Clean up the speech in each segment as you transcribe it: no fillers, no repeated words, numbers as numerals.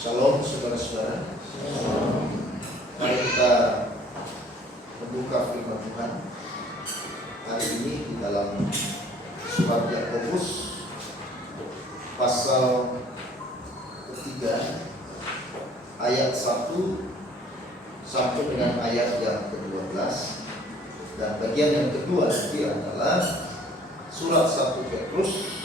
Shalom saudara-saudara. Mari kita membuka firman Tuhan hari ini di dalam surat Yakobus pasal ketiga ayat 1 sampai dengan ayat yang ke-12, dan bagian yang kedua nanti adalah surat 1 Petrus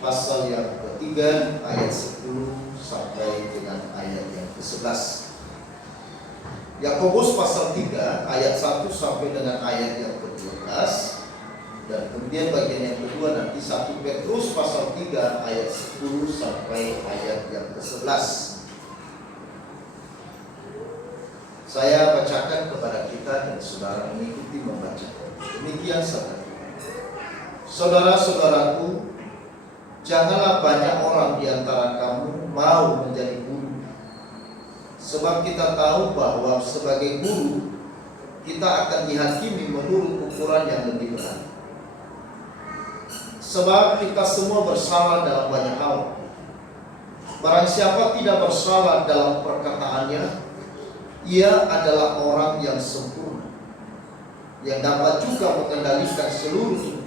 pasal yang ketiga ayat 10 sampai dengan ayat yang ke-11. Yakobus pasal 3 ayat 1 sampai dengan ayat yang ke-12, dan kemudian bagian yang kedua nanti 1 Petrus pasal 3 ayat 10 sampai ayat yang ke-11. Saya bacakan kepada kita dan saudara mengikuti membaca. Demikian saudara. Saudara-saudaraku, janganlah banyak orang di antara kamu mau menjadi guru. Sebab kita tahu bahwa sebagai guru kita akan dihakimi menurut ukuran yang lebih berat. Sebab kita semua bersalah dalam banyak hal. Barang siapa tidak bersalah dalam perkataannya, ia adalah orang yang sempurna, yang dapat juga mengendalikan seluruh tubuh.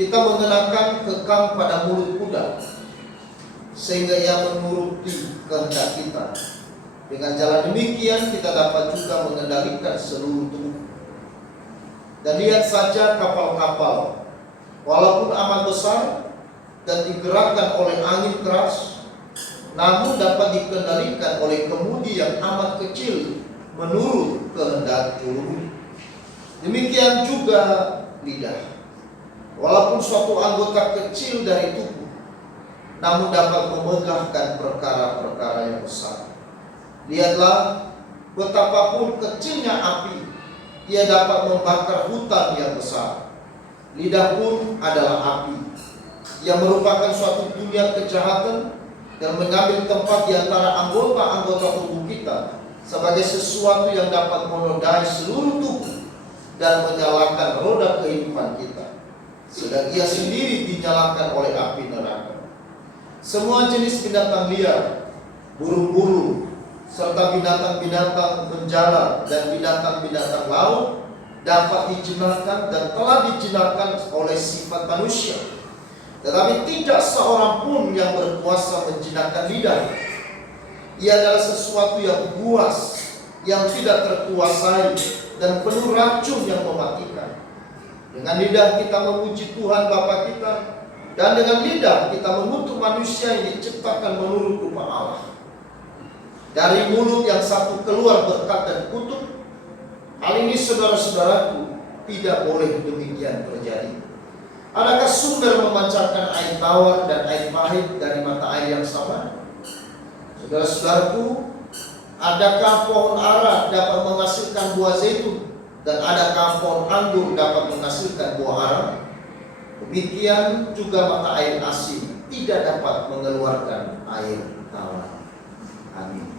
Kita mengenakan kekang pada mulut kuda, sehingga ia menuruti kehendak kita. Dengan jalan demikian kita dapat juga mengendalikan seluruh tubuh. Dan lihat saja kapal-kapal, walaupun amat besar dan digerakkan oleh angin keras, namun dapat dikendalikan oleh kemudi yang amat kecil menurut kehendak juru. Demikian juga lidah, walaupun suatu anggota kecil dari tubuh, namun dapat memegahkan perkara-perkara yang besar. Lihatlah, betapapun kecilnya api, ia dapat membakar hutan yang besar. Lidah pun adalah api, yang merupakan suatu dunia kejahatan dan mengambil tempat di antara anggota-anggota tubuh kita sebagai sesuatu yang dapat menodai seluruh tubuh dan menyalakan roda kehidupan kita, sedang ia sendiri dinyalakan oleh api neraka. Semua jenis binatang liar, burung-burung, serta binatang-binatang menjalar dan binatang-binatang laut dapat dijinakkan dan telah dijinakkan oleh sifat manusia. Tetapi tidak seorang pun yang berkuasa menjinakkan lidah. Ia adalah sesuatu yang buas, yang tidak terkuasai, dan penuh racun yang mematikan. Dengan lidah kita memuji Tuhan Bapa kita, dan dengan lidah kita mengutuk manusia yang diciptakan menurut rupa Allah. Dari mulut yang satu keluar berkat dan kutuk. Hal ini saudara-saudaraku, tidak boleh demikian terjadi. Adakah sumber memancarkan air tawar dan air pahit dari mata air yang sama? Saudara-saudaraku, adakah pohon ara dapat menghasilkan buah zaitun, dan adakah pohon anggur dapat menghasilkan buah ara? Demikian juga mata air asin tidak dapat mengeluarkan air tawar. Amin.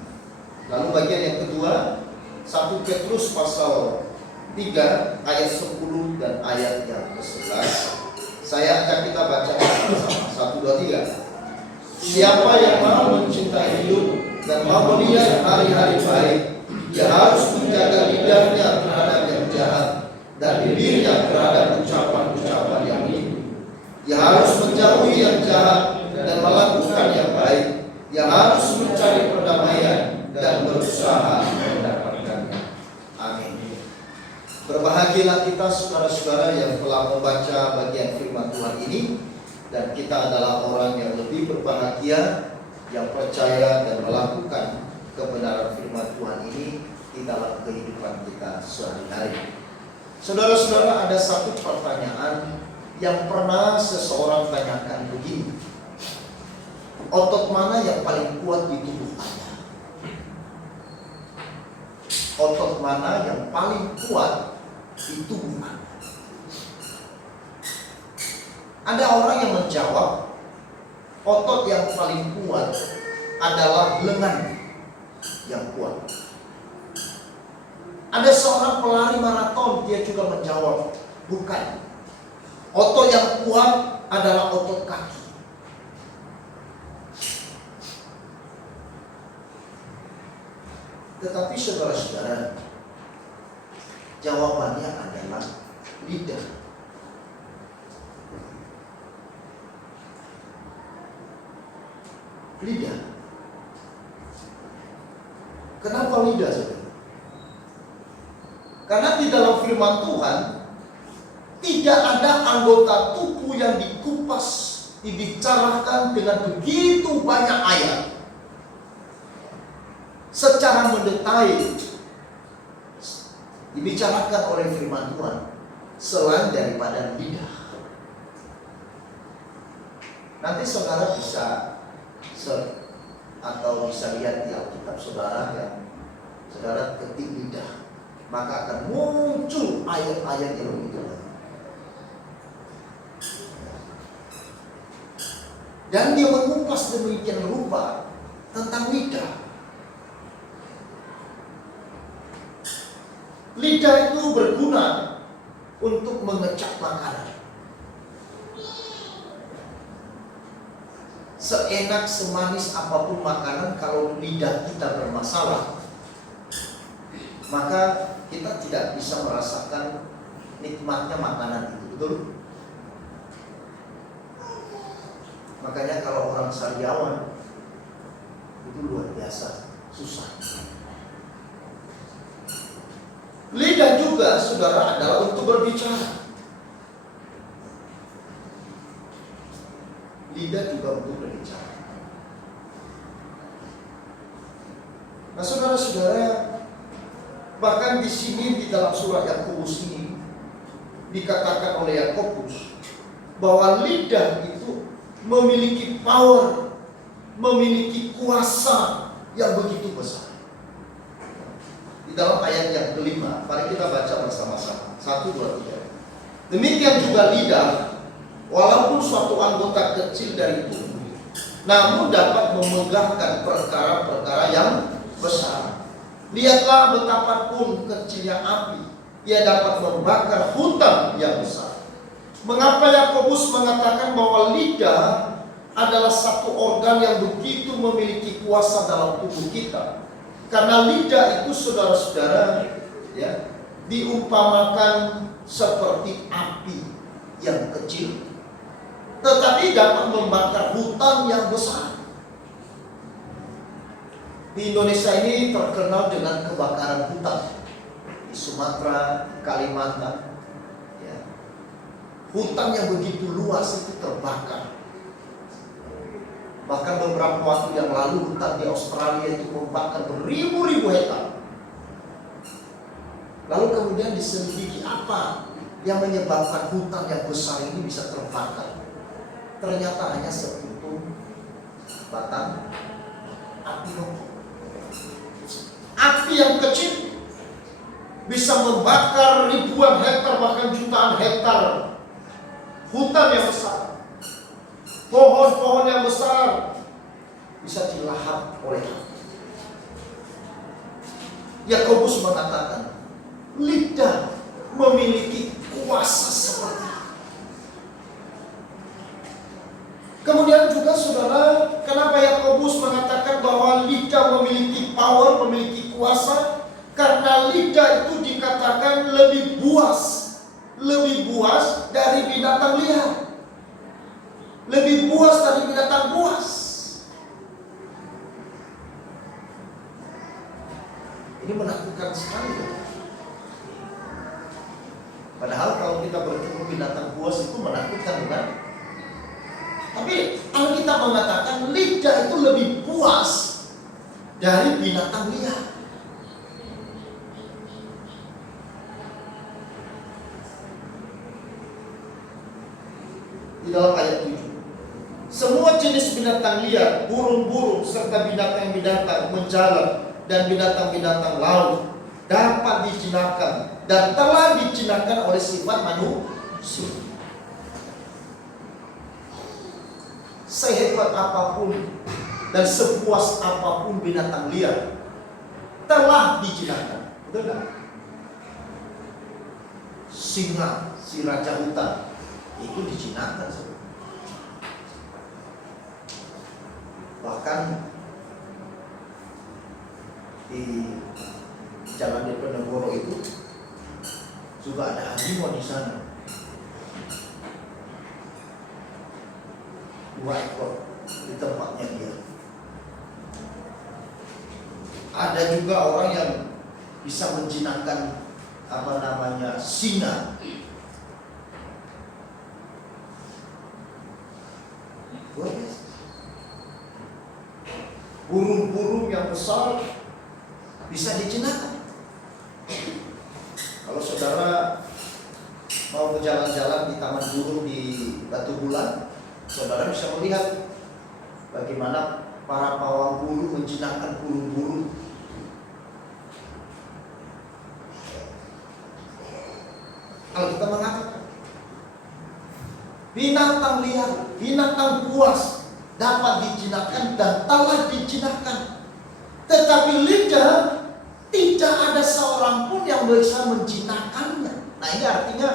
Lalu bagian yang kedua, 1 Petrus pasal 3 ayat 10 dan ayat yang ke-11. Saya ajak kita baca bersama-sama. 1, 2, 3. Siapa yang mau mencintai hidup dan mau melihat hari-hari baik, ia harus menjaga lidahnya terhadap yang jahat dan bibirnya terhadap ucapan-ucapan yang nipu. Ia harus menjauhi yang jahat dan melakukan yang baik. Ia harus mencari perdamaian dan berusaha mendapatkannya. Amin. Berbahagialah kita saudara-saudara yang telah membaca bagian firman Tuhan ini, dan kita adalah orang yang lebih berbahagia yang percaya dan melakukan kebenaran firman Tuhan ini di dalam kehidupan kita sehari-hari. Saudara-saudara, ada satu pertanyaan yang pernah seseorang tanyakan begini: otot mana yang paling kuat di tubuh Anda? Otot mana yang paling kuat di tubuh Anda? Ada orang yang menjawab, otot yang paling kuat adalah lengan yang kuat. Ada seorang pelari maraton, dia juga menjawab, bukan. Otot yang kuat adalah otot kaki. Tetapi saudara-saudara, jawabannya adalah lidah. Lidah. Kenapa lidah, saudara? Karena di dalam firman Tuhan tidak ada anggota tubuh yang dikupas, dibicarakan dengan begitu banyak ayat secara mendetail dibicarakan oleh firman Tuhan selain daripada lidah. Nanti saudara bisa atau bisa lihat di Alkitab saudara, yang saudara ketik lidah, maka akan muncul ayat-ayat yang begitu. Dan dia mengupas demikian rupa tentang lidah. Lidah itu berguna untuk mengecap makanan. Seenak semanis apapun makanan, kalau lidah kita bermasalah, maka kita tidak bisa merasakan nikmatnya makanan itu, betul? Makanya kalau orang sariawan itu luar biasa susah. Lidah juga, saudara, adalah untuk berbicara. Lidah juga untuk berbicara. Nah, saudara-saudara, bahkan di sini di dalam surat Yakobus ini dikatakan oleh Yakobus bahwa lidah itu memiliki power, memiliki kuasa yang begitu besar. Di dalam ayat yang kelima, mari kita baca bersama-sama. 1, 2, 3. Demikian juga lidah, walaupun suatu anggota kecil dari tubuh, namun dapat memegahkan perkara-perkara yang besar. Lihatlah betapapun kecilnya api, ia dapat membakar hutan yang besar. Mengapa Yakobus mengatakan bahwa lidah adalah satu organ yang begitu memiliki kuasa dalam tubuh kita? Karena lidah itu, saudara-saudara, ya, diumpamakan seperti api yang kecil, tetapi dapat membakar hutan yang besar. Di Indonesia ini terkenal dengan kebakaran hutan. Di Sumatera, Kalimantan, ya, hutan yang begitu luas itu terbakar. Bahkan beberapa waktu yang lalu hutan di Australia itu membakar beribu-ribu hektar. Lalu kemudian diselidiki apa yang menyebabkan hutan yang besar ini bisa terbakar. Ternyata hanya seputung batang api rokok. Api yang kecil bisa membakar ribuan hektar, bahkan jutaan hektar hutan yang besar. Pohon-pohon yang besar bisa dilahap oleh api. Yakobus mengatakan lidah memiliki kuasa seperti itu. Kemudian juga, saudara, kenapa Yakobus mengatakan bahwa lidah memiliki power, memiliki kuasa? Karena lidah itu dikatakan lebih buas dari binatang liar. Lebih buas dari binatang buas. Ini menakutkan sekali. Padahal kalau kita bertemu binatang buas itu menakutkan, bukan? Tapi Alkitab mengatakan lidah itu lebih buas dari binatang liar. Di dalam ayat 7, semua jenis binatang liar, burung-burung, serta binatang-binatang menjalar dan binatang-binatang laut dapat dijinakkan dan telah dijinakkan oleh sifat manusia. Sehebat apapun dan sepuas apapun binatang liar telah dijinakkan. Betul tak? Singa, si raja hutan, itu dijinakkan. Bahkan di Jalan Diponegoro itu juga ada harimau di sana. 2 ekor di tempatnya dia. Ada juga orang yang bisa menjinakkan singa. Burung-burung yang besar bisa dijinakkan. Kalau saudara mau berjalan-jalan di taman burung di Batu Bulan, saudara bisa melihat bagaimana para pawang burung menjinakkan burung-burung. Kalau kita mengatakan binatang liar, binatang buas dapat dijinakkan dan telah dijinakkan, tetapi lidah tidak ada seorang pun yang bisa menjinakkannya. Nah, ini artinya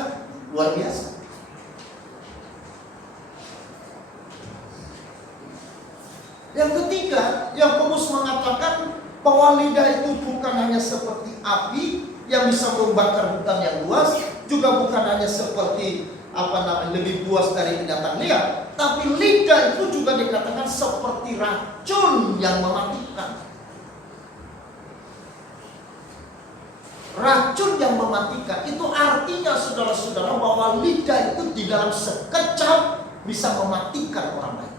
luar biasa. Yang ketiga, Yakobus mengatakan bahwa lidah itu bukan hanya seperti api yang bisa membakar hutan yang luas, juga bukan hanya seperti lebih buas dari binatang liar, tapi lidah itu juga dikatakan seperti racun yang mematikan. Racun yang mematikan itu artinya, saudara-saudara, bahwa lidah itu di dalam sekejap bisa mematikan orang lain.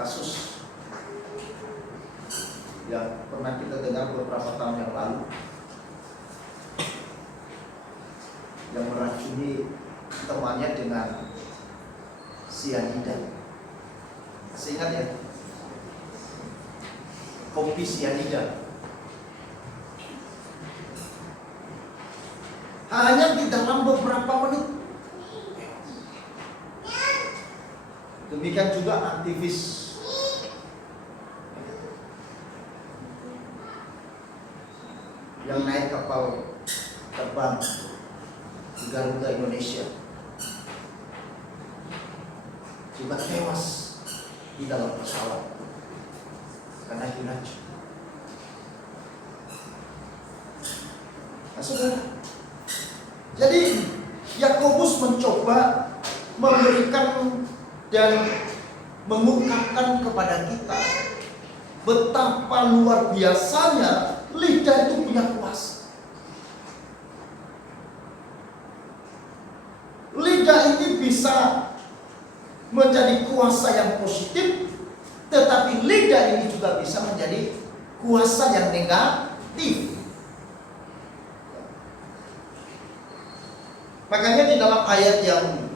Kasus yang pernah kita dengar beberapa tahun yang lalu, yang meracuni temannya dengan sianida. Masih ingat ya? Kopi sianida. Hanya di dalam beberapa menit. Demikian juga aktivis yang naik kapal terbang di Garuda Indonesia juga tewas di dalam pesawat karena diracun. Nah, saudara, jadi Yakobus mencoba memberikan dan mengungkapkan kepada kita betapa luar biasanya lidah itu punya kuasa. Lidah ini bisa menjadi kuasa yang positif, tetapi lidah ini juga bisa menjadi kuasa yang negatif. Makanya di dalam ayat yang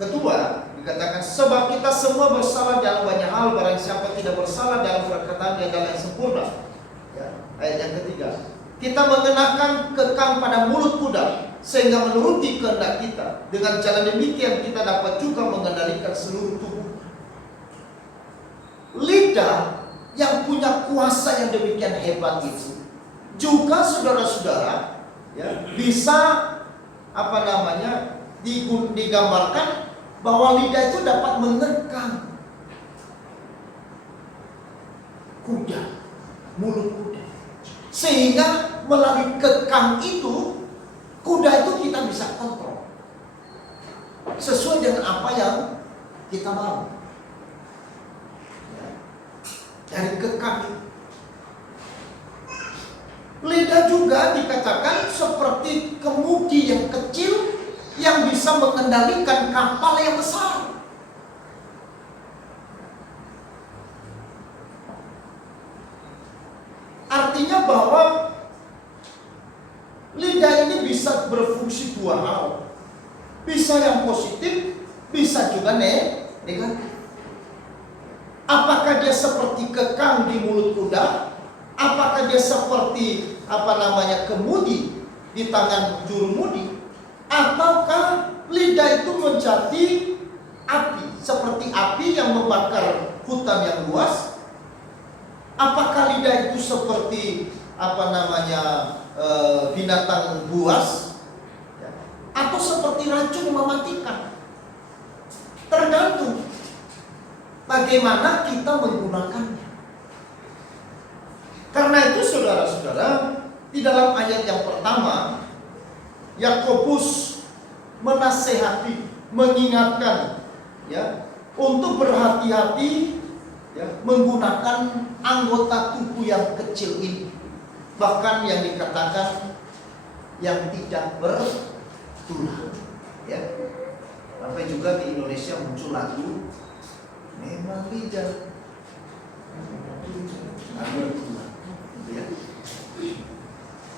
kedua dikatakan, sebab kita semua bersalah dalam banyak hal, barang siapa tidak bersalah dalam perkataan dia adalah yang sempurna. Ya, ayat yang ketiga, kita mengenakan kekang pada mulut kuda sehingga menuruti kehendak kita. Dengan jalan demikian kita dapat juga mengendalikan seluruh tubuh. Lidah yang punya kuasa yang demikian hebat itu juga, saudara-saudara, ya, bisa digambarkan bahwa lidah itu dapat menekan kuda, mulut kuda, sehingga melalui kekang itu kuda itu kita bisa kontrol sesuai dengan apa yang kita mau. Ya, dari kekang. Lidah juga dikatakan seperti kemudi yang kecil yang bisa mengendalikan kapal yang besar. Artinya bahwa lidah ini bisa berfungsi 2 hal. Bisa yang positif, bisa juga negatif. Apakah dia seperti kekang di mulut kuda? Apakah dia seperti kemudi di tangan jurumudi? Ataukah lidah itu menjadi api, seperti api yang membakar hutan yang luas? Apakah lidah itu seperti binatang buas? Atau seperti racun mematikan? Tergantung bagaimana kita menggunakannya. Karena itu saudara-saudara, di dalam ayat yang pertama, Yakobus menasehati, mengingatkan, ya, untuk berhati-hati, ya, menggunakan anggota tubuh yang kecil ini, bahkan yang dikatakan yang tidak bertulang, ya. Sampai juga di Indonesia muncul lagu memang lidah tidak bertulang, ya.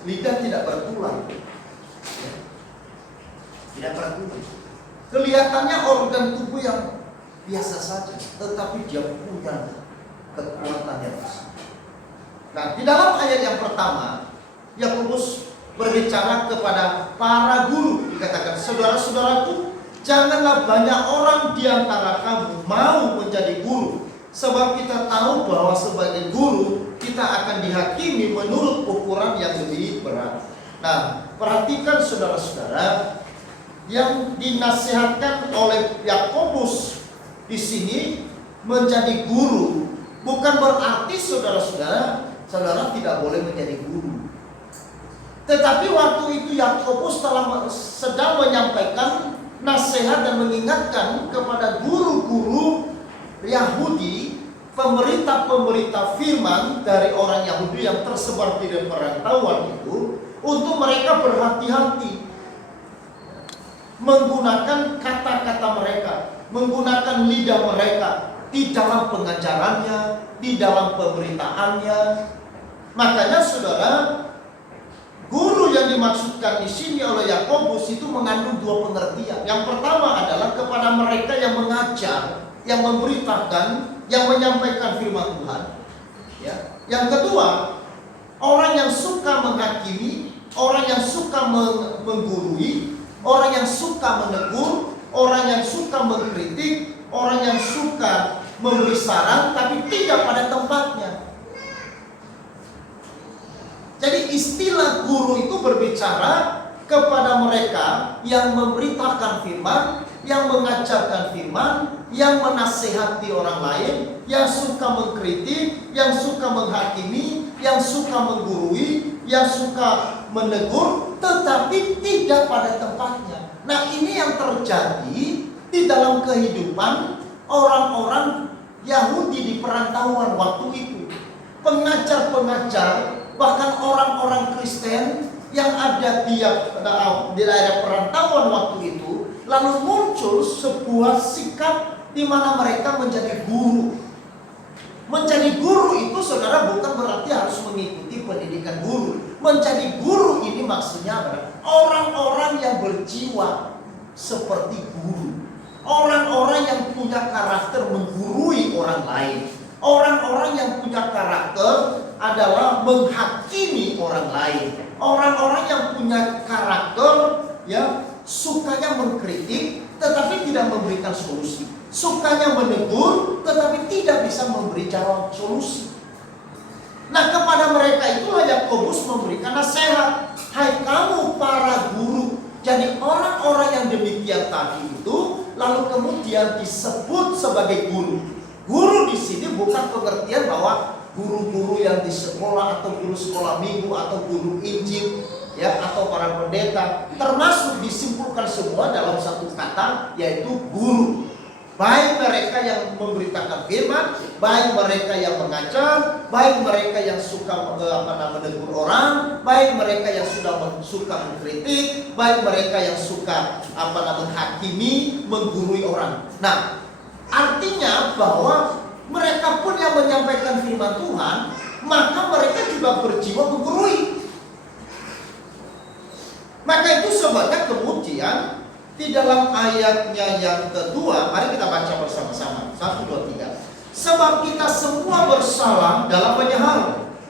Lidah tidak bertulang, ya. Tidak bertulang. Kelihatannya organ tubuh yang biasa saja, tetapi dia punya kekuatan yang besar. Nah, di dalam ayat yang pertama, Yakobus berbicara kepada para guru, dikatakan, saudara-saudaraku, janganlah banyak orang di antara kamu mau menjadi guru, sebab kita tahu bahwa sebagai guru kita akan dihakimi menurut ukuran yang lebih berat. Nah, perhatikan saudara-saudara, yang dinasihatkan oleh Yakobus di sini menjadi guru bukan berarti saudara-saudara tidak boleh menjadi guru. Tetapi waktu itu Yakobus sedang menyampaikan nasihat dan mengingatkan kepada guru-guru Yahudi, pemerintah-pemerintah firman dari orang Yahudi yang tersebar di perantauan itu, untuk mereka berhati-hati menggunakan kata-kata mereka, menggunakan lidah mereka di dalam pengajarannya, di dalam pemberitaannya. Makanya saudara, guru yang dimaksudkan di sini oleh Yakobus itu mengandung dua pengertian. Yang pertama adalah kepada mereka yang mengajar, yang memberitakan, yang menyampaikan firman Tuhan. Ya. Yang kedua, orang yang suka menghakimi, orang yang suka menggurui, orang yang suka menegur, orang yang suka mengkritik, orang yang suka memberi saran tapi tidak pada tempatnya. Jadi istilah guru itu berbicara kepada mereka yang memberitakan firman, yang mengajarkan firman, yang menasehati orang lain, yang suka mengkritik, yang suka menghakimi, yang suka menggurui, yang suka menegur, tetapi tidak pada tempatnya. Nah, ini yang terjadi di dalam kehidupan orang-orang Yahudi di perantauan waktu itu. Pengajar-pengajar, bahkan orang-orang Kristen yang ada di daerah perantauan waktu itu, lalu muncul sebuah sikap di mana mereka menjadi guru. Menjadi guru itu saudara bukan berarti harus mengikuti pendidikan guru. Menjadi guru ini maksudnya adalah orang-orang yang berjiwa seperti guru. Orang-orang yang punya karakter menggurui orang lain. Orang-orang yang punya karakter adalah menghakimi orang lain. Orang-orang yang punya karakter ya sukanya mengkritik tetapi tidak memberikan solusi. Sukanya menegur tetapi tidak bisa memberi jalan solusi. Nah, kepada mereka itulah Yakobus memberikan nasihat. Hai kamu para guru. Jadi orang-orang yang demikian tadi itu lalu kemudian disebut sebagai guru. Guru di sini bukan pengertian bahwa guru-guru yang di sekolah atau guru sekolah minggu atau guru Injil ya atau para pendeta, termasuk disimpulkan semua dalam satu kata yaitu guru. Baik mereka yang memberitakan firman, baik mereka yang mengajar, baik mereka yang suka menegur orang, baik mereka yang suka mengkritik, baik mereka yang suka menghakimi, menggurui orang. Nah, artinya bahwa mereka pun yang menyampaikan firman Tuhan, maka mereka juga berjiwa menggurui. Maka itu sebabnya kemudian di dalam ayatnya yang kedua, mari kita baca bersama-sama. 1, 2, 3. Sebab kita semua bersalah dalam banyak hal.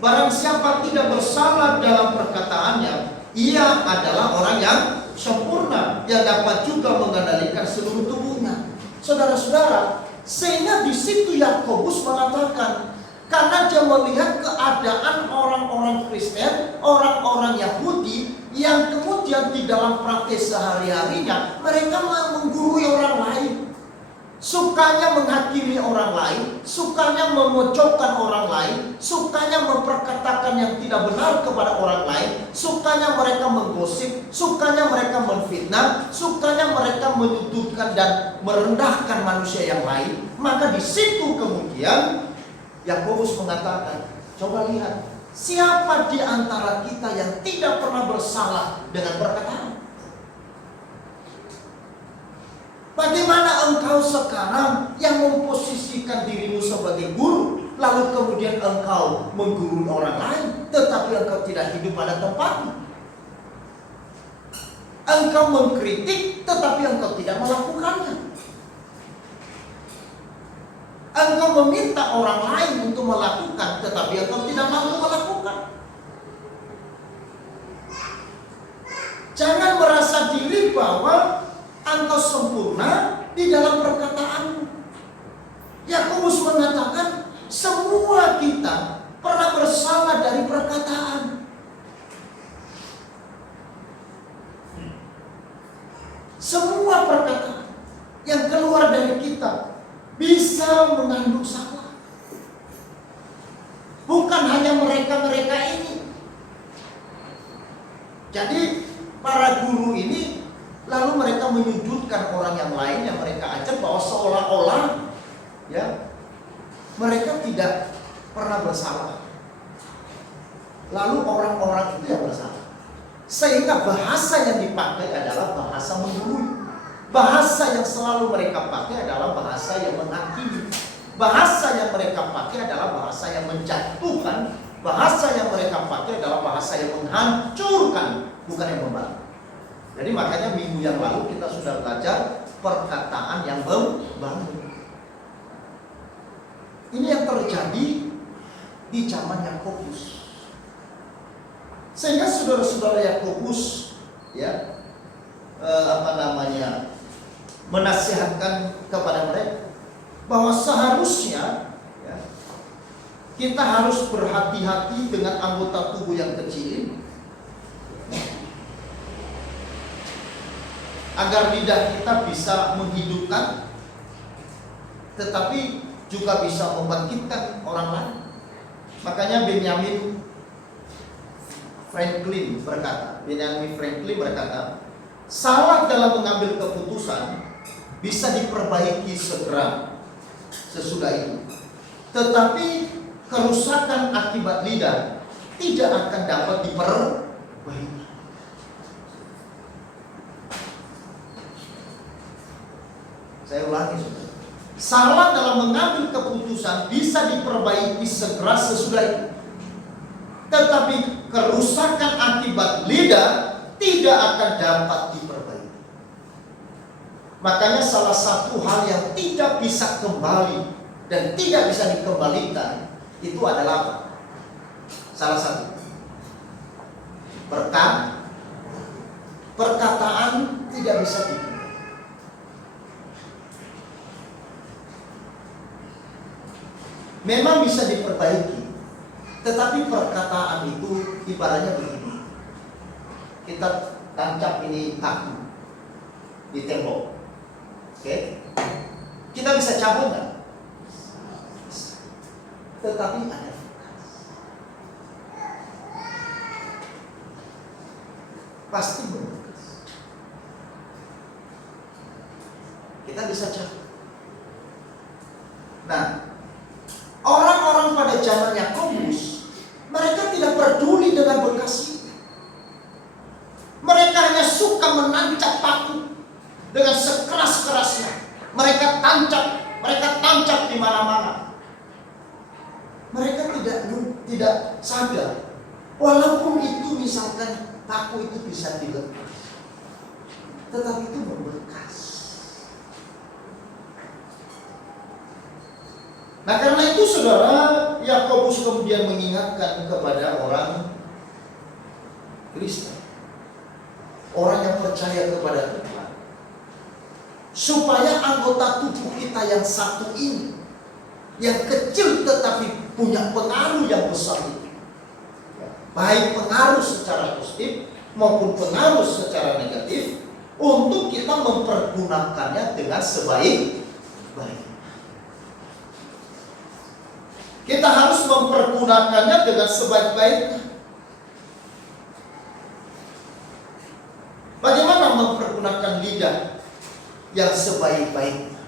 Barang siapa tidak bersalah dalam perkataannya, ia adalah orang yang sempurna, yang dapat juga mengendalikan seluruh tubuhnya. Saudara-saudara, sehingga di situ Yakobus mengatakan, karena dia melihat keadaan orang-orang Kristen, orang-orang Yahudi yang kemudian di dalam praktek sehari-harinya mereka menggurui orang lain. sukanya menghakimi orang lain, sukanya memojokkan orang lain, sukanya memperkatakan yang tidak benar kepada orang lain, sukanya mereka menggosip, sukanya mereka menfitnah, sukanya mereka menyudutkan dan merendahkan manusia yang lain. Maka di situ kemudian Yakobus mengatakan, coba lihat, siapa di antara kita yang tidak pernah bersalah dengan perkataan? Bagaimana engkau sekarang yang memposisikan dirimu sebagai guru, lalu kemudian engkau menggurui orang lain, tetapi engkau tidak hidup pada tempatnya? Engkau mengkritik, tetapi engkau tidak melakukannya. Engkau meminta orang lain untuk melakukan, tetapi engkau tidak mampu melakukan. Jangan merasa diri bahwa engkau sempurna di dalam perkataanmu. Yakobus mengatakan semua kita pernah bersalah dari perkataan. Semua perkataan yang keluar dari kita bisa mengandung salah. Bukan hanya mereka-mereka ini. Jadi para guru ini lalu mereka menyudutkan orang yang lain yang mereka ajar bahwa seolah-olah ya mereka tidak pernah bersalah. Lalu orang-orang itu yang bersalah. Sehingga bahasa yang dipakai adalah bahasa menggurui. Bahasa yang selalu mereka pakai adalah bahasa yang menghakimi. Bahasa yang mereka pakai adalah bahasa yang menjatuhkan. Bahasa yang mereka pakai adalah bahasa yang menghancurkan, bukan yang membangun. Jadi makanya minggu yang lalu kita sudah belajar perkataan yang membangun. Ini yang terjadi di zaman Yakobus. Sehingga saudara-saudara Yakobus ya menasihatkan kepada mereka bahwa seharusnya ya, kita harus berhati-hati dengan anggota tubuh yang kecil ini, agar lidah kita bisa menghidupkan, tetapi juga bisa membangkitkan orang lain. Makanya Benjamin Franklin berkata, salah dalam mengambil keputusan bisa diperbaiki segera sesudah itu, tetapi kerusakan akibat lidah tidak akan dapat diperbaiki. Saya ulangi, saudara. Salah dalam mengambil keputusan bisa diperbaiki segera sesudah itu, tetapi kerusakan akibat lidah tidak akan dapat diperbaiki. Makanya salah satu hal yang tidak bisa kembali dan tidak bisa dikembalikan itu adalah apa? Salah satu perkataan tidak bisa dikembalikan. Memang bisa diperbaiki, tetapi perkataan itu ibaratnya begini. Kita tancap ini kaku di tembok, oke? Kita bisa cabut nggak? Tetapi ada bekas. Pasti berbekas. Kita bisa cabut. Nah, orang-orang pada zaman Yakobus, mereka tidak peduli dengan bekas itu. Mereka hanya suka menancap paku dengan sekeras-kerasnya. Mereka tancap di mana-mana. Mereka tidak sadar, walaupun itu misalkan paku itu bisa dilepas, tetapi itu membekas. Nah, karena itu saudara, Yakobus kemudian mengingatkan kepada orang Kristen, orang yang percaya kepada Tuhan, supaya anggota tubuh kita yang satu ini, yang kecil tetapi punya pengaruh yang besar itu, baik pengaruh secara positif maupun pengaruh secara negatif, untuk kita mempergunakannya dengan sebaik-baiknya. baik. Kita harus mempergunakannya dengan sebaik-baiknya. Bagaimana mempergunakan lidah yang sebaik-baiknya?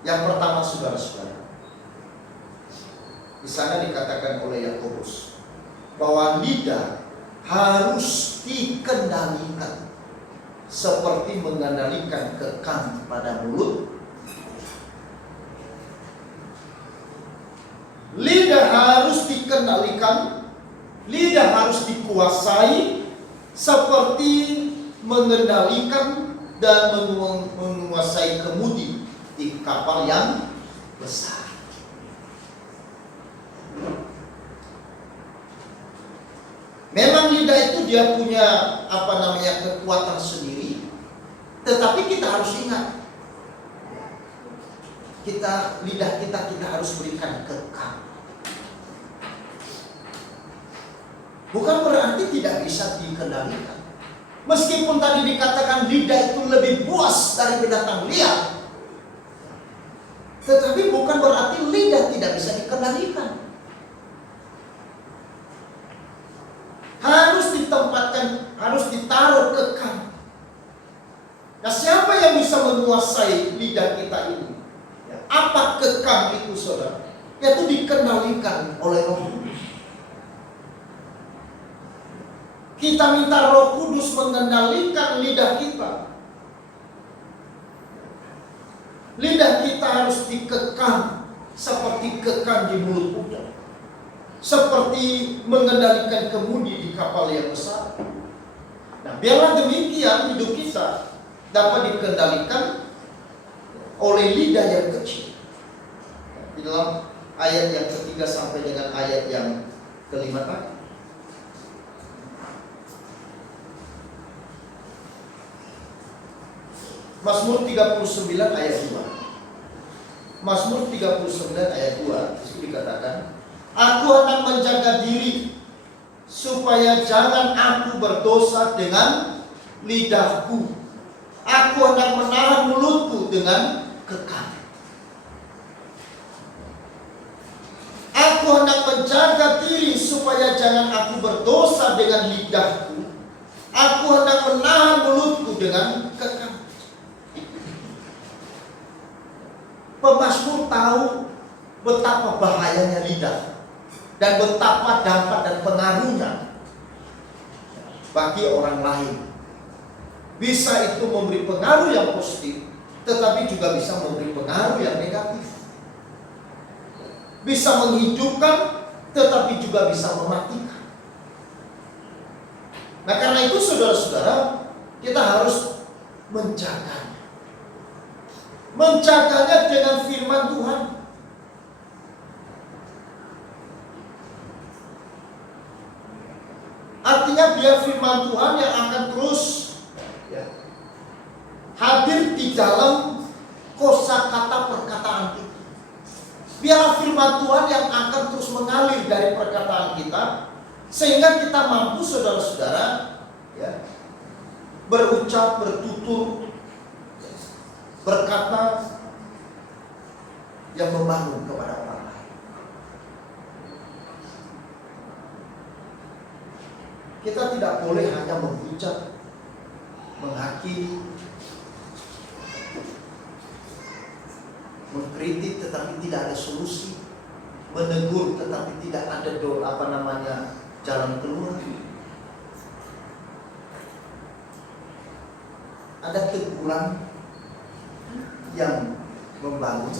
Yang pertama, saudara-saudara, di sana dikatakan oleh Yakobus bahwa lidah harus dikendalikan seperti mengendalikan kekang pada mulut. Lidah harus dikendalikan, lidah harus dikuasai seperti mengendalikan dan menguasai kemudi di kapal yang besar. Memang lidah itu dia punya kekuatan sendiri, tetapi kita harus ingat, lidah kita harus berikan kekang. Bukan berarti tidak bisa dikendalikan. Meskipun tadi dikatakan lidah itu lebih buas dari binatang liar, tetapi bukan berarti lidah tidak bisa dikendalikan. Harus ditempatkan, harus ditaruh kekang. Nah, siapa yang bisa menguasai lidah kita ini? Apa kekang itu, saudara? Yaitu dikendalikan oleh Roh Kudus. Kita minta Roh Kudus mengendalikan lidah kita. Lidah kita harus dikekang seperti kekang di mulut kuda, seperti mengendalikan kemudi di kapal yang besar. Nah, biarlah demikian hidup kita dapat dikendalikan oleh lidah yang kecil. Di dalam ayat yang ketiga sampai dengan ayat yang kelima tadi, Mazmur 39 ayat 2. Mazmur 39 ayat 2 disitu dikatakan, aku akan menjaga diri supaya jangan aku berdosa dengan lidahku. Aku akan menahan mulutku dengan kekang. Aku hendak menjaga diri supaya jangan aku berdosa dengan lidahku. Aku hendak menahan mulutku dengan kekang. Pemazmur tahu betapa bahayanya lidah dan betapa dampak dan pengaruhnya bagi orang lain. Bisa itu memberi pengaruh yang positif, tetapi juga bisa memberi pengaruh yang negatif. Bisa menghidupkan, tetapi juga bisa mematikan. Nah, karena itu saudara-saudara, kita harus menjaganya. Menjaganya dengan firman Tuhan. Artinya biar firman Tuhan yang akan terus hadir di dalam kosakata perkataan kita. Biarlah firman Tuhan yang akan terus mengalir dari perkataan kita, sehingga kita mampu, saudara-saudara, berucap, bertutur, berkata yang membangun kepada orang lain. Kita tidak boleh hanya menghujat, menghakimi, mengkritik tetapi tidak ada solusi, menegur tetapi tidak ada jalan keluar. Ada teguran yang membangun,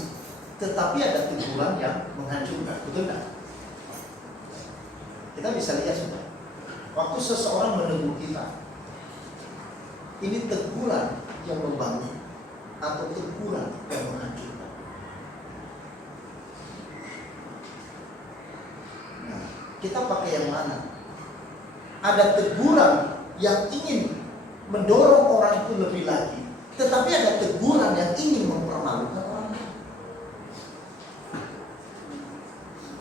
tetapi ada teguran yang menghancurkan, betul tidak? Kita bisa lihat sudah, waktu seseorang menegur kita, ini teguran yang membangun atau teguran yang menghancurkan. Nah, kita pakai yang mana? Ada teguran yang ingin mendorong orang itu lebih lagi, tetapi ada teguran yang ingin mempermalukan orang lain.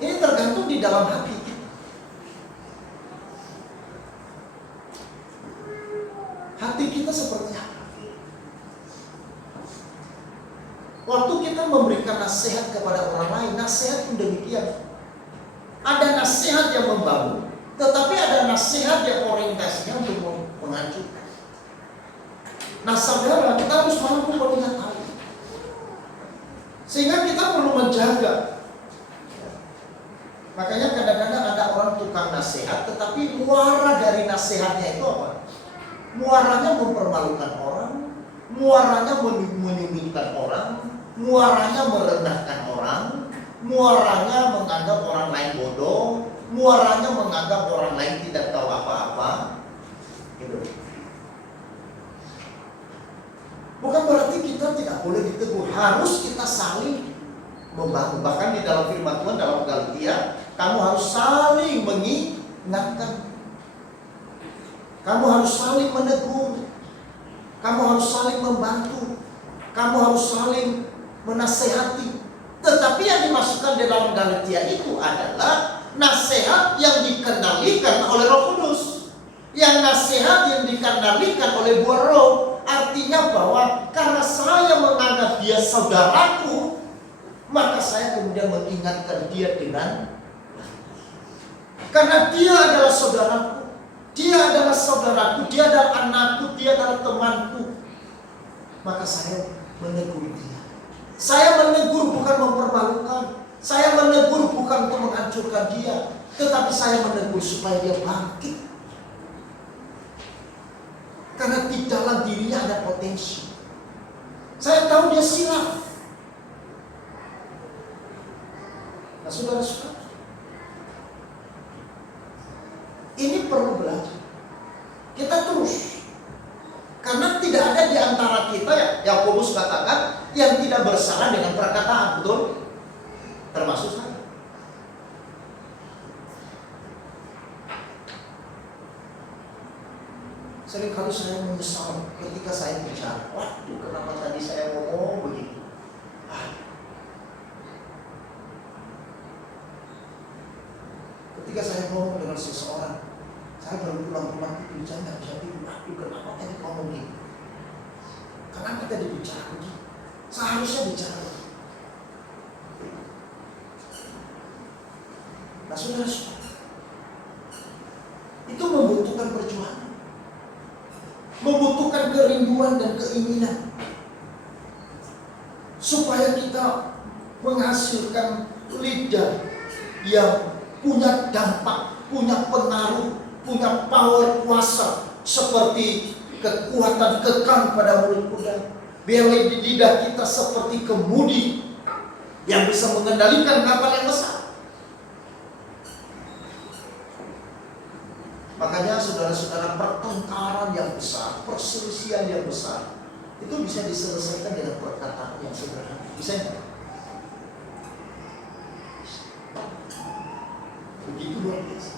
Ini tergantung di dalam hati kita. Hati kita seperti apa? Waktu kita memberikan nasihat kepada orang lain, nasihat pun demikian. Ada nasihat yang membangun, tetapi ada nasihat yang orientasinya untuk menghancurkan. Nah saudara, kita harus mampu melihat hal itu. Sehingga kita perlu menjaga. Makanya kadang-kadang ada orang tukang nasihat, tetapi muara dari nasihatnya itu apa? Muaranya mempermalukan orang, muaranya menyudutkan orang, muaranya merendahkan orang, muaranya menganggap orang lain bodoh, muaranya menganggap orang lain tidak tahu apa-apa. Gitu. Bukan berarti kita tidak boleh ditegur, harus kita saling membangun. Bahkan di dalam firman Tuhan dalam Galatia, kamu harus saling mengingatkan, kamu harus saling menegur, kamu harus saling membantu, kamu harus saling menasehati. Tetapi yang dimasukkan di dalam Galatia itu adalah nasihat yang dikendalikan oleh Roh Kudus, yang nasihat yang dikendalikan oleh buah roh. Artinya bahwa karena saya menganggap dia saudaraku, maka saya kemudian mengingatkan dia dengan, karena dia adalah saudaraku, dia adalah saudaraku, dia adalah anakku, dia adalah temanku, maka saya menegur dia. Saya menegur bukan mempermalukan, saya menegur bukan untuk menghancurkan dia, tetapi saya menegur supaya dia bangkit. Karena di dalam dirinya ada potensi. Saya tahu dia silap. Nah saudara-saudara, ini perlu belajar. Kita terus. Karena tidak ada di antara kita, ya Yakobus katakan, yang tidak bersalah dengan perkataan, betul? Termasuk saya. Seringkali saya menyesal ketika saya bicara, waduh kenapa tadi saya ngomong begitu. Ketika saya ngomong dengan seseorang, saya baru pulang rumah itu saya nggak bisa tidur. Waduh kenapa tadi ngomong gitu? Kenapa tadi bicara begitu? Seharusnya bicara. Nah saudara-saudara, itu membutuhkan perjuangan, membutuhkan kerinduan dan keinginan, supaya kita menghasilkan lidah yang punya dampak, punya pengaruh, punya power kuasa, seperti kekuatan kekang pada mulut kuda. Biar lidah kita seperti kemudi yang bisa mengendalikan kapal yang besar. Makanya saudara-saudara, pertengkaran yang besar, perselisihan yang besar, itu bisa diselesaikan dengan perkataan yang sederhana. Bisa enggak? Begitu luar biasa.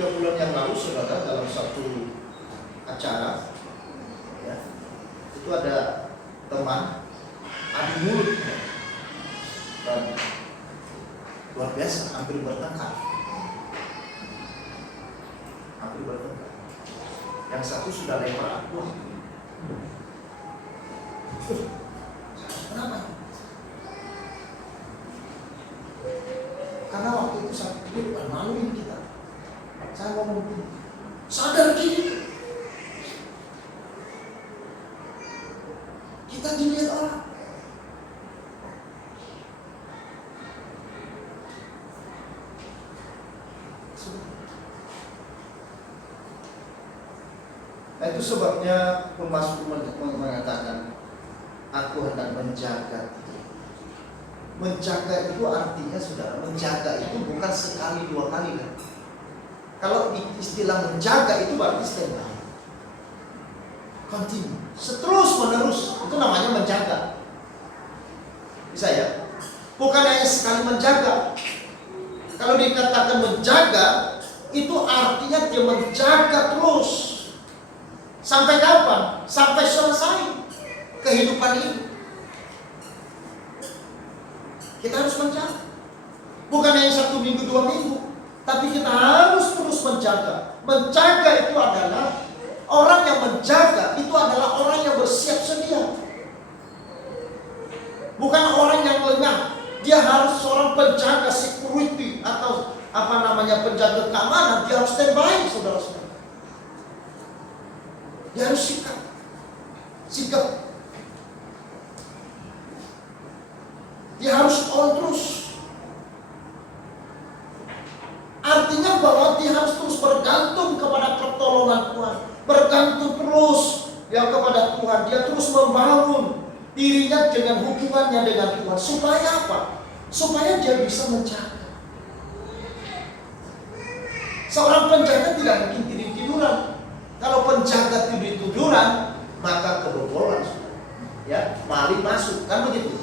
Bulan yang lalu saudara, dalam satu acara ya, itu ada teman adu mulut dan luar biasa, hampir bertengkar. Yang satu sudah lempar aku. Kenapa? Karena waktu itu saya pikir maluin kita. Saya ngomong begini, sadar diri. Kita dilihat orang. Nah itu sebabnya Pemasmur mengatakan, aku hendak menjaga. Menjaga itu artinya, saudara, menjaga itu bukan sekali dua kali kan. Kalau istilah menjaga itu berarti standby, continue, seterus menerus, itu namanya menjaga. Bisa ya? Bukan hanya sekali menjaga. Kalau dikatakan menjaga, itu artinya dia menjaga terus. Sampai kapan? Sampai selesai kehidupan ini. Kita harus menjaga. Bukan hanya 1 minggu, 2 minggu, tapi kita harus terus menjaga. Menjaga itu adalah Orang yang menjaga itu adalah orang yang bersiap sedia. Bukan orang yang lengah. Dia harus seorang penjaga security atau penjaga keamanan. Dia harus standby, saudara-saudara. Dia harus sigap. Dia harus on terus. Artinya bahwa dia harus terus bergantung kepada pertolongan Tuhan. Bergantung terus kepada Tuhan. Dia terus membangun dirinya dengan hubungannya dengan Tuhan. Supaya apa? Supaya dia bisa menjaga. Seorang penjaga tidak mungkin tidur-tiduran. Kalau penjaga tidur-tiduran, maka kebobolan. Maling masuk, kan begitu.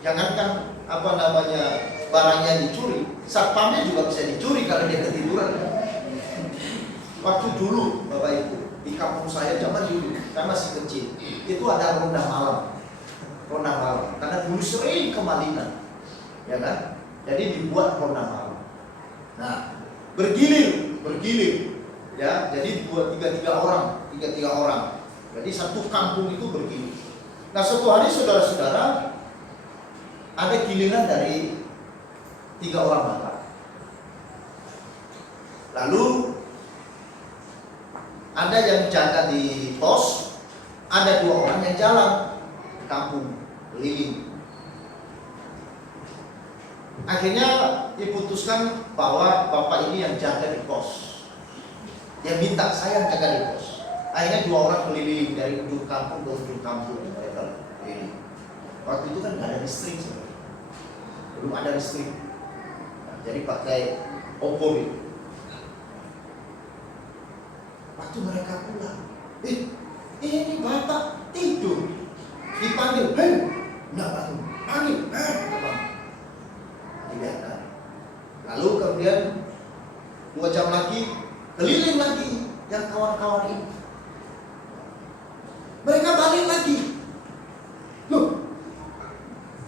Jangankan barangnya dicuri, satpamnya juga bisa dicuri kalau dia ketiduran. Waktu dulu, Bapak Ibu, di kampung saya zaman dulu, kan masih kecil, itu ada ronda malam, karena dulu sering kemalingan, ya kan? Jadi dibuat ronda malam. Nah, bergilir, ya. Jadi tiga orang. Jadi satu kampung itu bergilir. Nah, suatu hari saudara-saudara, ada giliran dari 3 orang bapak. Lalu ada yang jaga di pos, ada 2 orang yang jalan di kampung keliling. Akhirnya diputuskan bahwa bapak ini yang jaga di pos. Dia minta saya jaga di pos. Akhirnya 2 orang keliling dari ujung kampung ke ujung kampung. Keliling. Waktu itu kan nggak ada listrik, belum ada listrik. Jadi pakai obor itu. Waktu mereka pulang, ini bapak tidur. Dipanggil, nggak bangun. Panggil, nggak bangun. Dibiarkan. Lalu kemudian 2 jam lagi, keliling lagi yang kawan-kawan ini. Mereka balik lagi. Loh,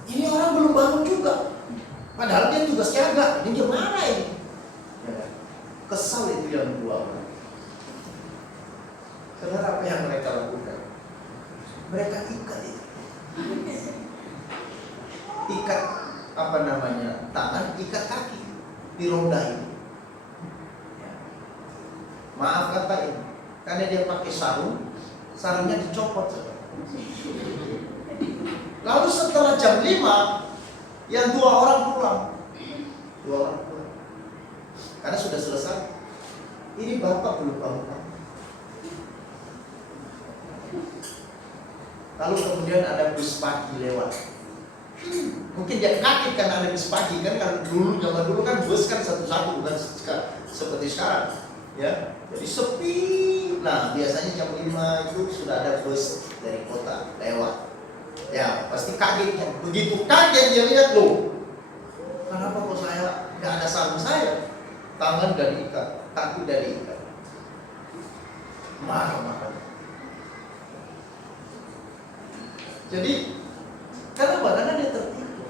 ini orang belum bangun juga. Padahal dia tugas jaga. Ini gimana ini? Kesal itu yang 2 orang. Saudara, apa yang mereka lakukan? Mereka ikat itu. Ikat tangan, ikat kaki di ronda ini. Maaf katain, karena dia pakai sarungnya dicopot. Lalu setelah jam 5, yang 2 orang pulang. Karena sudah selesai. Ini bapak belum bangun. Lalu kemudian ada bus pagi lewat. Mungkin dia kaget karena ada bus pagi kan, zaman dulu kan bus kan satu-satu, bukan seperti sekarang. Ya, jadi sepi. Nah, biasanya jam 5 itu sudah ada bus dari kota lewat. Ya, pasti kaget kan. Begitu kaget dia lihat, loh, kenapa kok saya nggak ada sarung saya? Tangan dari ikat, kaki dari ikat. Marah. Jadi, karena dia tertipu.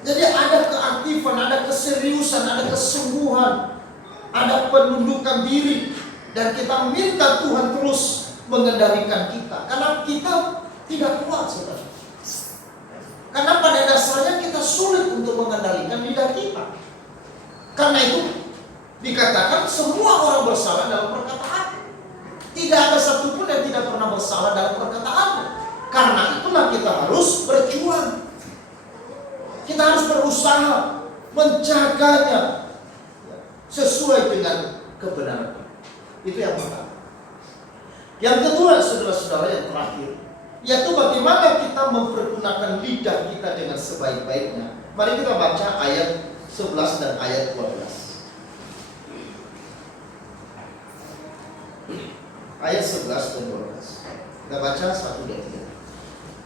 Jadi ada keaktifan, ada keseriusan, ada kesungguhan, ada penundukan diri, dan kita minta Tuhan terus mengendalikan kita. Karena kita tidak kuat, saudara. Karena pada dasarnya kita sulit untuk mengendalikan lidah kita. Karena itu dikatakan semua orang bersalah dalam perkataan. Tidak ada satupun yang tidak pernah bersalah dalam perkataannya. Karena itulah kita harus berjuang. Kita harus berusaha menjaganya sesuai dengan kebenaran. Itu yang pertama. Yang kedua, saudara-saudara, yang terakhir, yaitu bagaimana kita mempergunakan lidah kita dengan sebaik-baiknya. Mari kita baca ayat 11 dan ayat 12. Ayat 11 dan 12. Kita baca 1, 2, 3.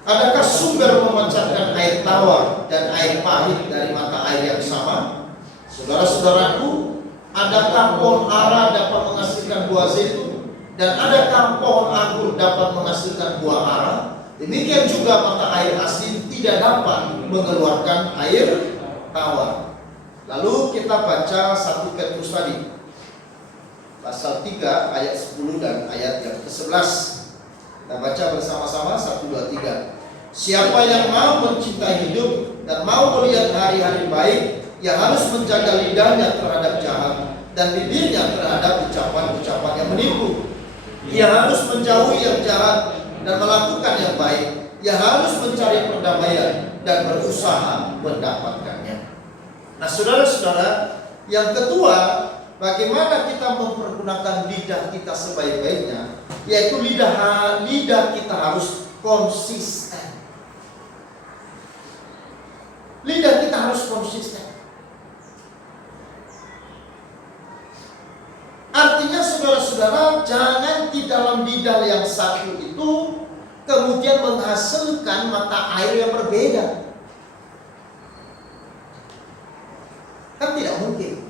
Adakah sumber memancarkan air tawar dan air pahit dari mata air yang sama? Saudara-saudaraku, adakah pohon ara dapat menghasilkan buah zaitun, dan adakah pohon anggur dapat menghasilkan buah ara? Demikian juga mata air asin tidak dapat mengeluarkan air tawar. Lalu kita baca 1 Petrus tadi, pasal 3 ayat 10 dan ayat yang ke-11. Kita baca bersama-sama 1, 2, 3. Siapa yang mau mencintai hidup dan mau melihat hari-hari baik, ia harus menjaga lidahnya terhadap jahat dan bibirnya terhadap ucapan-ucapan yang menipu. Ia harus menjauhi yang jahat dan melakukan yang baik. Ia harus mencari perdamaian dan berusaha mendapatkannya. Nah, saudara-saudara, yang kedua, bagaimana kita mempergunakan lidah kita sebaik-baiknya, yaitu lidah kita harus konsisten. Lidah kita harus konsisten. Artinya saudara-saudara, jangan di dalam lidah yang satu itu kemudian menghasilkan mata air yang berbeda. Kan tidak mungkin.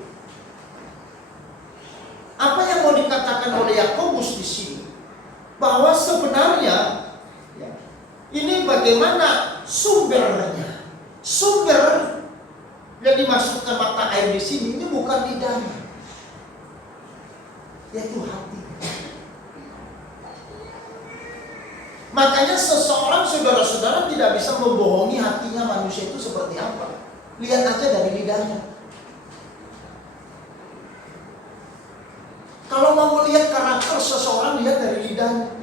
Apa yang mau dikatakan oleh Yakobus di sini? Bahwa sebenarnya ini bagaimana sumbernya. Sumber yang dimasukkan mata air di sini ini bukan lidahnya, yaitu hati. Makanya seseorang, saudara-saudara, tidak bisa membohongi hatinya manusia itu seperti apa. Lihat aja dari lidahnya. Kalau mau melihat karakter seseorang, lihat dari lidahnya.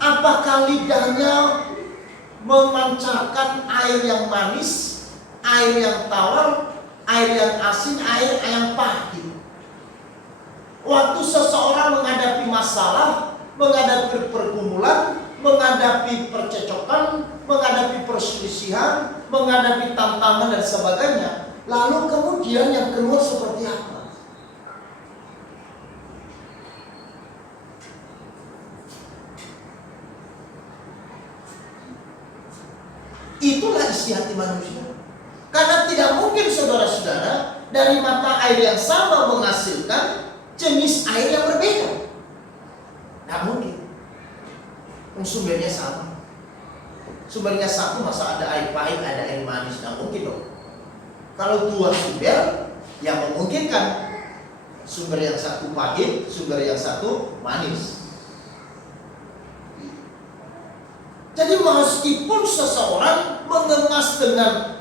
Apakah lidahnya memancarkan air yang manis, air yang tawar, air yang asin, air yang pahit? Waktu seseorang menghadapi masalah, menghadapi pergumulan, menghadapi percecokan, menghadapi perselisihan, menghadapi tantangan dan sebagainya, lalu kemudian yang keluar seperti apa? Itulah isi hati manusia. Karena tidak mungkin saudara-saudara dari mata air yang sama menghasilkan jenis air yang berbeda. Tidak mungkin. Sumbernya sama. Sumbernya satu, masa ada air pahit, ada air manis? Tidak mungkin dong. Kalau dua sumber yang memungkinkan, sumber yang satu pahit, sumber yang satu manis. Jadi meskipun seseorang mengemas dengan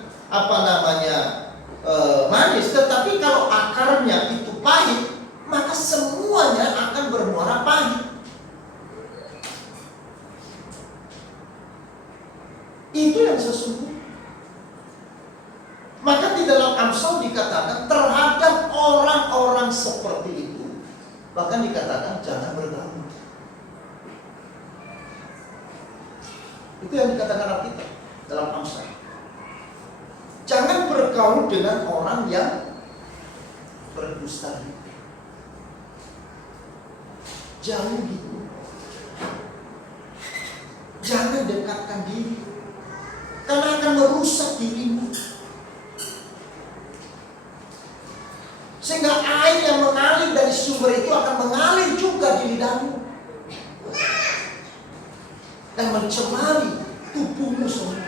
manis, tetapi kalau akarnya itu pahit, maka semuanya akan bermuara pahit. Itu yang sesungguhnya. Maka di dalam Amsal dikatakan terhadap orang-orang seperti itu, bahkan dikatakan jangan bergaul. Itu yang dikatakan Alkitab dalam Amsal. Jangan bergaul dengan orang yang berdusta. Jauhi. Jangan dekatkan diri, karena akan merusak dirimu. Sehingga air yang mengalir dari sumber itu akan mengalir juga di lidahmu dan mencemari tubuhmu semua.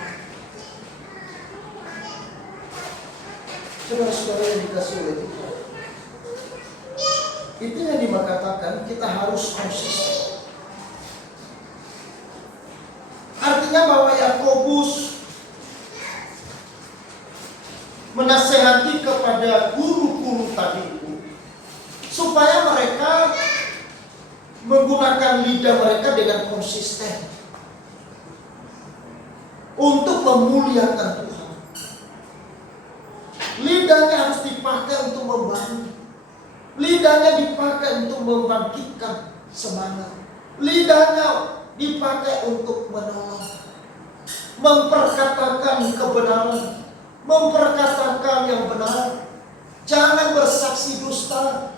Saudara-saudara yang dikasihi oleh Tuhan, itu yang dikatakan kita harus konsisten. Artinya bahwa Yakobus menasehati kepada guru-guru tadi itu supaya mereka menggunakan lidah mereka dengan konsisten untuk memuliakan Tuhan. Lidahnya harus dipakai untuk membangun. Lidahnya dipakai untuk membangkitkan semangat. Lidahnya dipakai untuk menolong, memperkatakan kebenaran, memperkatakan yang benar. Jangan bersaksi dusta.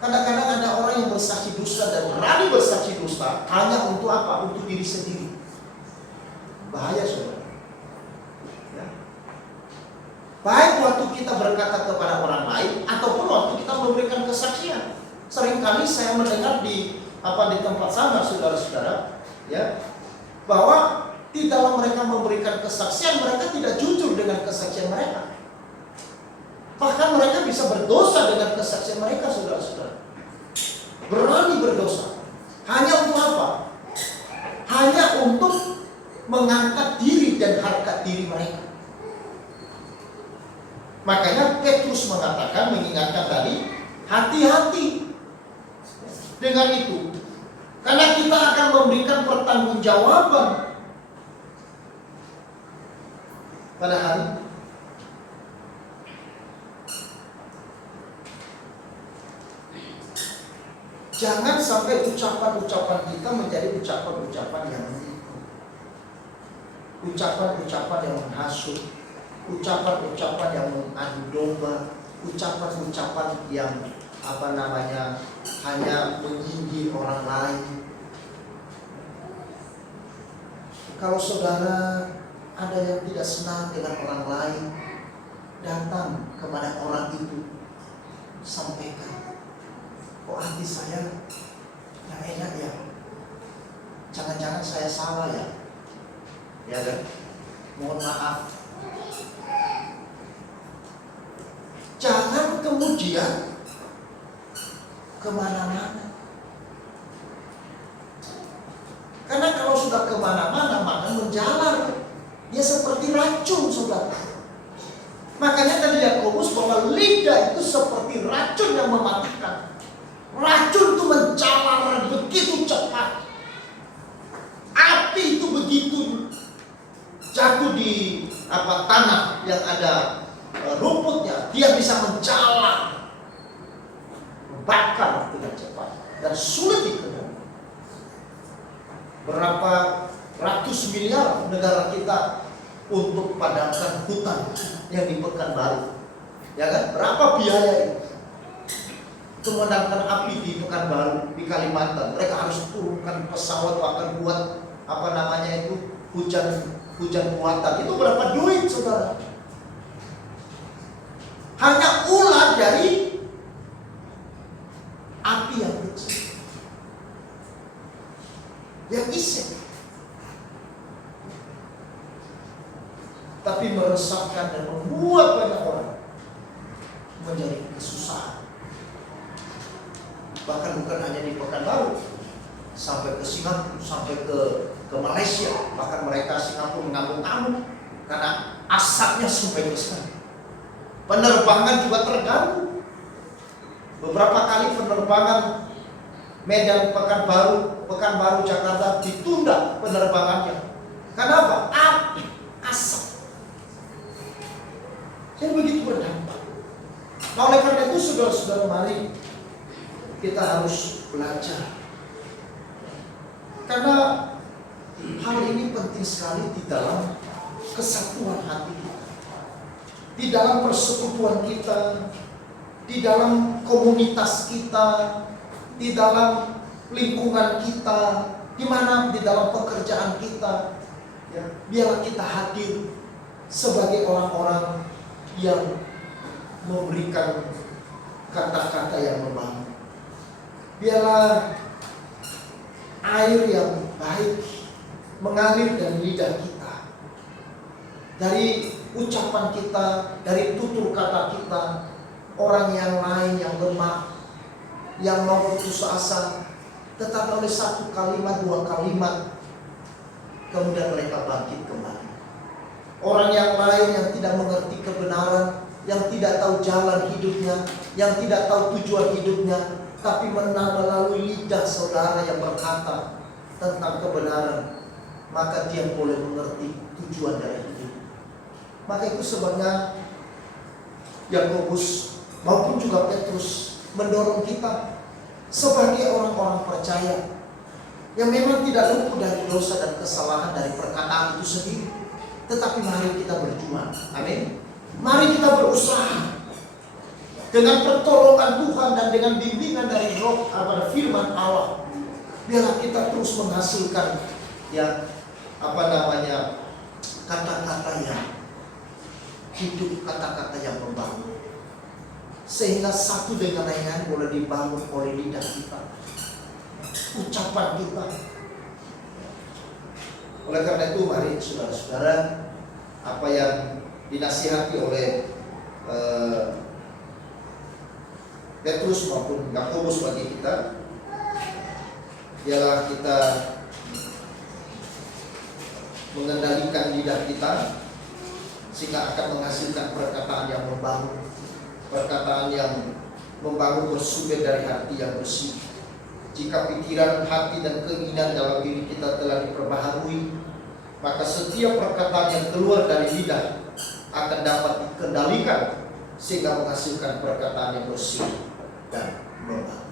Kadang-kadang ada orang yang bersaksi dusta dan berani bersaksi dusta hanya untuk apa? Untuk diri sendiri. Bahaya, saudara. Ya. Baik waktu kita berkata kepada orang lain ataupun waktu kita memberikan kesaksian. Seringkali saya mendengar di tempat sana, saudara-saudara, ya, bahwa di dalam mereka memberikan kesaksian, mereka tidak jujur dengan kesaksian mereka. Bahkan mereka bisa berdosa dengan kesaksian mereka, saudara-saudara. Berani berdosa. Hanya untuk apa? Hanya untuk mengangkat diri dan harkat diri mereka. Makanya Petrus mengatakan, mengingatkan tadi, hati-hati dengan itu. Karena kita akan memberikan pertanggungjawaban pada hari. Jangan sampai ucapan-ucapan kita menjadi ucapan-ucapan yang menipu, ucapan-ucapan yang menghasut, ucapan-ucapan yang mengadu domba, ucapan-ucapan yang hanya menyindir orang lain. Kalau saudara ada yang tidak senang dengan orang lain, datang kepada orang itu, sampaikan, kok hati saya nggak enak ya, jangan-jangan saya salah ya, ya kan? Mohon maaf. Jangan kemudian kemana-mana. Karena kalau sudah kemana-mana, maka menjalar. Dia seperti racun, saudara. Makanya tadi Yakobus bahwa lidah itu seperti racun yang mematikan. Racun itu menjalar begitu cepat. Api itu begitu jatuh di tanah yang ada rumputnya, dia bisa menjalar, membakar dengan cepat dan sulit dikenal. Berapa ratus miliar negara kita untuk padamkan hutan yang di Pekanbaru, ya kan? Berapa biaya itu? Untuk memadamkan api di Pekanbaru, di Kalimantan, mereka harus turunkan pesawat, bahkan buat hujan buatan. Itu berapa duit, saudara? Hanya ular dari api yang kecil, yang iseng, tapi meresahkan dan membuat banyak orang menjadi kesusahan. Bahkan bukan hanya di Pekanbaru, sampai ke Singapura, sampai ke Malaysia. Bahkan mereka Singapura mengamuk-amuk karena asapnya sampai ke sana. Penerbangan juga terganggu. Beberapa kali penerbangan Medan Pekanbaru Jakarta ditunda penerbangannya. Kenapa? Api, asap. Jadi begitu berdampak. Nah, oleh karena itu saudara-saudara, mari kita harus belajar. Karena hal ini penting sekali di dalam kesatuan hati kita, di dalam persekutuan kita, di dalam komunitas kita, di dalam lingkungan kita, di dalam pekerjaan kita. Ya, biarlah kita hadir sebagai orang-orang yang memberikan kata-kata yang membangun. Biarlah air yang baik mengalir dari lidah kita, dari ucapan kita, dari tutur kata kita. Orang yang lain yang lemah, yang mau putus asa, tetapi oleh satu kalimat, dua kalimat, kemudian mereka bangkit kembali. Orang yang lain yang tidak mengerti kebenaran, yang tidak tahu jalan hidupnya, yang tidak tahu tujuan hidupnya, tapi melalui lidah saudara yang berkata tentang kebenaran, maka dia boleh mengerti tujuan dari hidup. Maka itu sebabnya Yakobus maupun juga Petrus mendorong kita sebagai orang-orang percaya yang memang tidak luput dari dosa dan kesalahan dari perkataan itu sendiri, tetapi mari kita berjuang. Amin. Mari kita berusaha dengan pertolongan Tuhan dan dengan bimbingan dari Roh pada firman Allah. Biarlah kita terus menghasilkan kata-kata yang hidup, kata-kata yang membangun, sehingga satu dengan yang lain boleh dibangun oleh lidah kita, ucapan kita. Oleh karena itu, mari saudara-saudara, apa yang dinasihati oleh Petrus maupun Yakobus bagi kita ialah kita mengendalikan lidah kita sehingga akan menghasilkan perkataan yang membangun, perkataan yang membangun bersumber dari hati yang bersih. Jika pikiran, hati, dan keinginan dalam diri kita telah diperbaharui, maka setiap perkataan yang keluar dari lidah akan dapat dikendalikan sehingga menghasilkan perkataan yang bersih dan membangun.